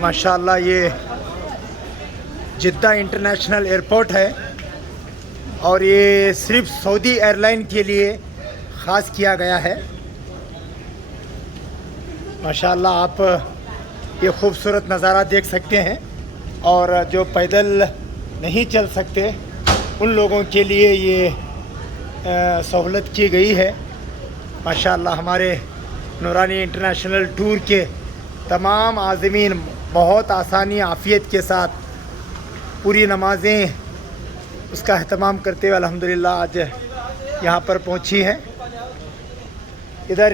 ماشاءاللہ یہ Jeddah international airport ہے اور یہ صرف سعودی ایئر لائن کے لیے خاص کیا گیا ہے. ماشاءاللہ آپ یہ خوبصورت نظارہ دیکھ سکتے ہیں، اور جو پیدل نہیں چل سکتے ان لوگوں کے لیے یہ سہولت کی گئی ہے. ماشاءاللہ ہمارے نورانی انٹرنیشنل ٹور کے تمام عازمین بہت آسانی عافیت کے ساتھ پوری نمازیں اس کا اہتمام کرتے ہوئے الحمدللہ آج یہاں پر پہنچی ہیں. ادھر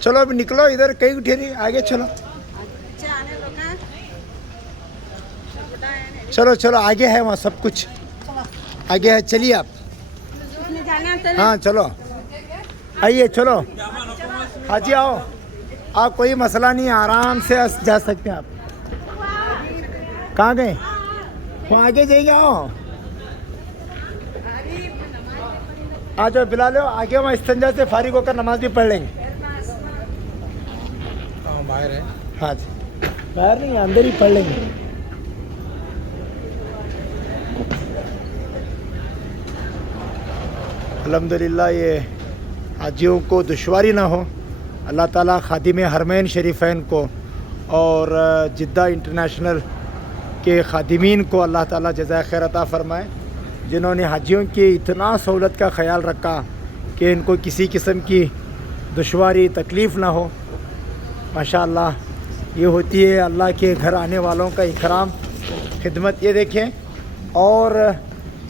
چلو اب نکلو، ادھر کئی ٹھہری آگے چلو چلو آگے ہے وہاں سب کچھ آگے ہے. چلیے آپ، ہاں چلو آئیے، چلو حاجی آؤ، آپ کوئی مسئلہ نہیں، آرام سے جا سکتے ہیں. آپ کہاں گئے؟ وہ آگے جائیں گے. آ جاؤ بلا لو آگے، وہاں استنجا سے فارغ ہو کر نماز بھی پڑھ لیں گے. باہر ہے؟ ہاں جی، باہر نہیں، اندر ہی پڑھ لیں گے. الحمدللہ یہ حاجیوں کو دشواری نہ ہو. اللہ تعالیٰ خادم حرمین شریفین کو اور جدہ انٹرنیشنل کے خادمین کو اللہ تعالیٰ جزائے خیر عطا فرمائے، جنہوں نے حاجیوں کی اتنا سہولت کا خیال رکھا کہ ان کو کسی قسم کی دشواری تکلیف نہ ہو. ماشاءاللہ یہ ہوتی ہے اللہ کے گھر آنے والوں کا اکرام، خدمت. یہ دیکھیں، اور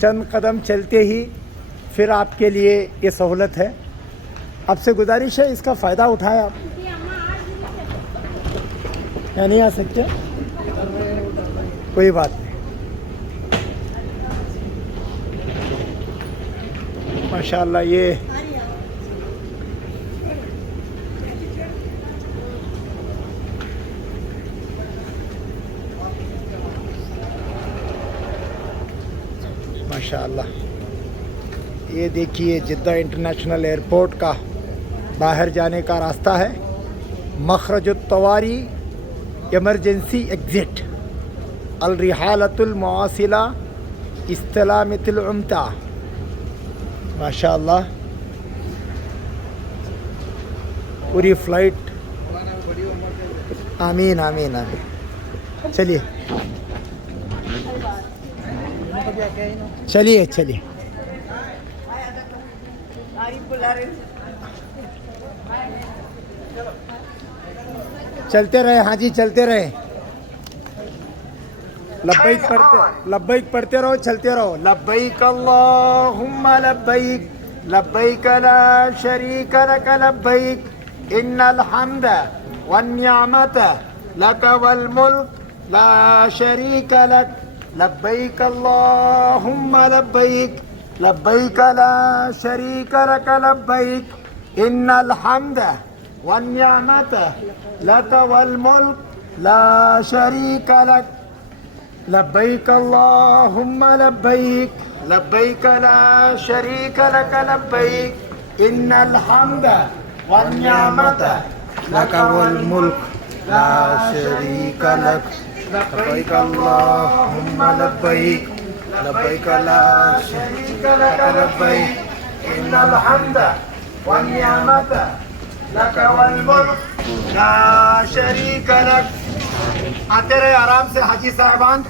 چند قدم چلتے ہی پھر آپ کے لیے یہ سہولت ہے. آپ سے گزارش ہے اس کا فائدہ اٹھائیں. آپ یا نہیں آ سکتے، کوئی بات نہیں. ماشاءاللہ یہ ماشاءاللہ یہ دیکھیے جدہ انٹرنیشنل ایئرپورٹ کا باہر جانے کا راستہ ہے. مخرج الطواری ایمرجنسی ایگزٹ، الرحالۃ المواصلہ استلامۃ العمتہ. ماشاءاللہ پوری فلائٹ، آمین آمین آمین. چلیے چلیے چلیے چلتے رہے. ہاں جی چلتے رہے، لبیک پڑھتے رہو، چلتے رہو. لبیک اللہم لبیک، لبیک لا شریک لک لبیک، ان الحمد والنعمت لک والملک لا شریک لک. لبیک اللہم لبیک، لبیک لا شریک لک لبیک، ان الحمد والنعمت لک والملک لا شریک لک. لبیک اللہم لبیک، لبیک لا شریک لک لبیک، ان الحمد والنعمت لک والملک لا شریک لک. لبیک اللہم لبیک، لبیک لا شریک لک لبیک، ان الحمد والنعمت لک والملک لا شریک لک. آتے رہے آرام سے حاجی صاحبان.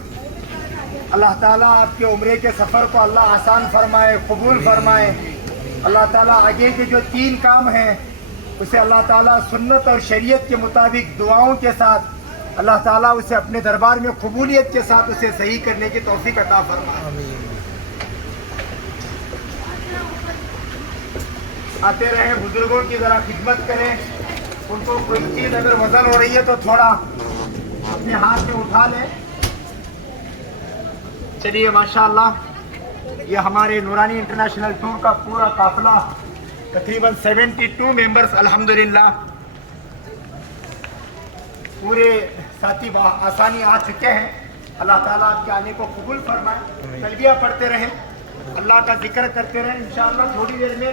اللہ تعالیٰ آپ کے عمرے کے سفر کو اللہ آسان فرمائے، قبول فرمائے. اللہ تعالیٰ آگے کے جو 3 کام ہیں اسے اللہ تعالیٰ سنت اور شریعت کے مطابق دعاؤں کے ساتھ اللہ تعالیٰ اسے اپنے دربار میں قبولیت کے ساتھ اسے صحیح کرنے کی توفیق عطا فرمائے. آتے رہے، بزرگوں کی ذرا خدمت کریں. ان کو کوئی چیز اگر وزن ہو رہی ہے تو تھوڑا اپنے ہاتھ میں اٹھا لیں. چلیے ماشاءاللہ یہ ہمارے نورانی انٹرنیشنل ٹور کا پورا قافلہ تقریباً 72 ممبرز الحمدللہ پورے ساتھی آسانی آ چکے ہیں. اللہ تعالیٰ آپ کے آنے کو قبول فرمائے. تلبیہ پڑھتے رہیں، اللہ کا ذکر کرتے رہیں. انشاءاللہ تھوڑی دیر میں